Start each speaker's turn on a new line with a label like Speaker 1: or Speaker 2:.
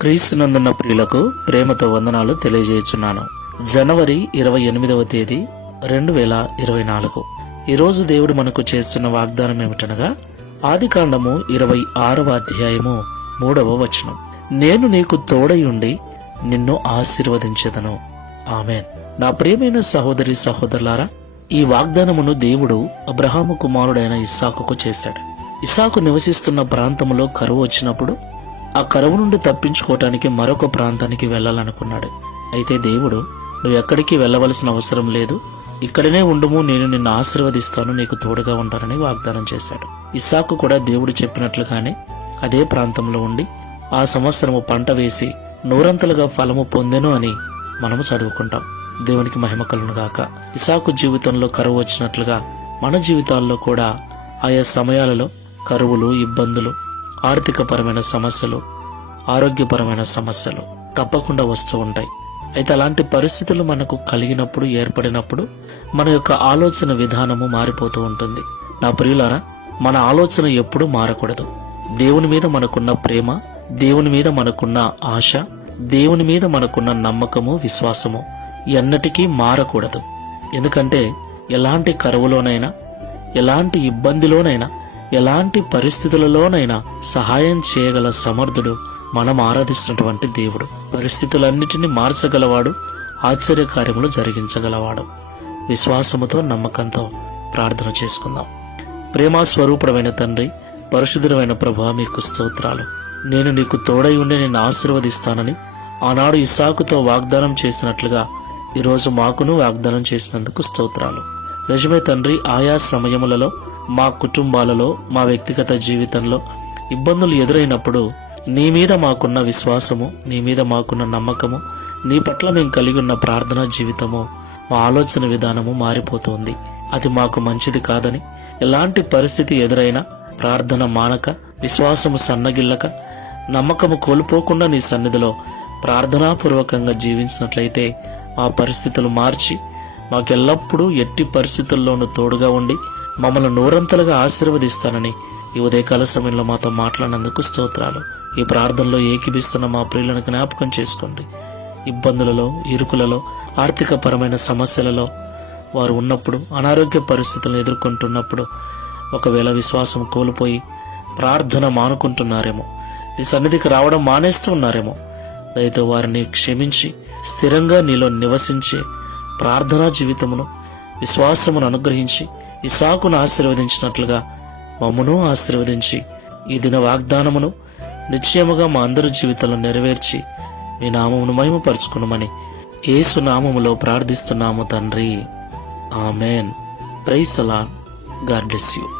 Speaker 1: క్రీస్తునందున్న ప్రియులకు ప్రేమతో వందనాలు తెలియజేయుచున్నాను. జనవరి ఇరవై ఎనిమిదవ తేదీ రెండు వేల ఇరవై నాలుగు. ఈరోజు దేవుడు మనకు చేస్తున్న వాగ్దానం ఏమిటనగా ఆదికాండము ఇరవై ఆరవ అధ్యాయము మూడవ వచనం. నేను నీకు తోడయుండి నిన్ను ఆశీర్వదించెదను. ఆమెన్. నా ప్రియమైన సహోదరి సహోదరులారా ఈ వాగ్దానమును దేవుడు అబ్రహాము కుమారుడైన ఇస్సాకుకు చేశాడు. ఇసాకు నివసిస్తున్న ప్రాంతంలో కరువు వచ్చినప్పుడు ఆ కరువు నుండి తప్పించుకోవటానికి మరొక ప్రాంతానికి వెళ్ళాలనుకున్నాడు. అయితే దేవుడు నువ్వు ఎక్కడికి వెళ్ళవలసిన అవసరం లేదు. ఇక్కడనే ఉండుము. నేను నిన్ను ఆశీర్వదిస్తాను. నీకు తోడుగా ఉంటానని వాగ్దానం చేశాడు. ఇస్సాకు కూడా దేవుడు చెప్పినట్లుగానే అదే ప్రాంతంలో ఉండి ఆ సంవత్సరము పంట వేసి నూరంతలుగా ఫలము పొందెను అని మనము చదువుకుంటాం. దేవునికి మహిమ గాక. ఇసాకు జీవితంలో కరువు వచ్చినట్లుగా మన జీవితాల్లో కూడా ఆయా సమయాలలో కరువులు ఇబ్బందులు ఆర్థికపరమైన సమస్యలు ఆరోగ్యపరమైన సమస్యలు తప్పకుండా వస్తూ ఉంటాయి. అయితే అలాంటి పరిస్థితులు మనకు కలిగినప్పుడు ఏర్పడినప్పుడు మన యొక్క ఆలోచన విధానము మారిపోతూ ఉంటుంది. నా ప్రియులారా మన ఆలోచన ఎప్పుడూ మారకూడదు. దేవుని మీద మనకున్న ప్రేమ దేవుని మీద మనకున్న ఆశ దేవుని మీద మనకున్న నమ్మకము విశ్వాసము ఎన్నటికీ మారకూడదు. ఎందుకంటే ఎలాంటి కరువులోనైనా ఎలాంటి ఇబ్బందిలోనైనా ఎలాంటి పరిస్థితులలోనైనా సహాయం చేయగల సమర్థుడు మనం ఆరాధిస్తున్నటువంటి దేవుడు. పరిస్థితులన్నిటినీ మార్చగలవాడు ఆశ్చర్యకార్యములు జరిగించగలవాడు. విశ్వాసముతో నమ్మకంతో ప్రార్థన చేసుకుందాం. ప్రేమస్వరూపుడమైన తండ్రి పరిశుద్ధమైన ప్రభా మీకు స్తోత్రాలు. నేను నీకు తోడై ఉండి నిన్ను ఆశీర్వదిస్తానని ఆనాడు ఇసాకుతో వాగ్దానం చేసినట్లుగా ఈరోజు మాకును వాగ్దానం చేసినందుకు స్తోత్రాలు. నిజమే తండ్రి ఆయా సమయములలో మా కుటుంబాలలో మా వ్యక్తిగత జీవితంలో ఇబ్బందులు ఎదురైనప్పుడు నీ మీద మాకున్న విశ్వాసము నీ మీద మాకున్న నమ్మకము నీ పట్ల మేము కలిగి ఉన్న ప్రార్థనా జీవితము మా ఆలోచన విధానము మారిపోతుంది. అది మాకు మంచిది కాదని ఎలాంటి పరిస్థితి ఎదురైనా ప్రార్థన మానక విశ్వాసము సన్నగిల్లక నమ్మకము కోల్పోకుండా నీ సన్నిధిలో ప్రార్థనాపూర్వకంగా జీవించినట్లయితే మా పరిస్థితులు మార్చి మాకెల్లప్పుడూ ఎట్టి పరిస్థితుల్లోనూ తోడుగా ఉండి మమ్మల్ని నూరంతలుగా ఆశీర్వదిస్తానని ఈ ఉదయకాల సమయంలో మాతో మాట్లాడినందుకు స్తోత్రాలు. ఈ ప్రార్థనలో ఏకిపిస్తున్న మా ప్రియులను జ్ఞాపకం చేసుకోండి. ఇబ్బందులలో ఇరుకులలో ఆర్థికపరమైన సమస్యలలో వారు ఉన్నప్పుడు అనారోగ్య పరిస్థితులను ఎదుర్కొంటున్నప్పుడు ఒకవేళ విశ్వాసం కోల్పోయి ప్రార్థన మానుకుంటున్నారేమో నీ సన్నిధికి రావడం మానేస్తూ ఉన్నారేమో దయతో వారిని క్షమించి స్థిరంగా నీలో నివసించి ప్రార్థనా జీవితమును విశ్వాసమును అనుగ్రహించి ఇసాకును ఆశీర్వదించినట్లుగా మమ్మను ఆశీర్వదించి ఈ దిన వాగ్దానమును నిశ్చయముగా మా అందరి జీవితంలో నెరవేర్చి మీ నామమును మహిమపరుచుకునమని ఏసు నామములో ప్రార్థిస్తున్నాము తండ్రి. ఆమెన్. ప్రైసలా గాడ్ బ్లెస్ యూ.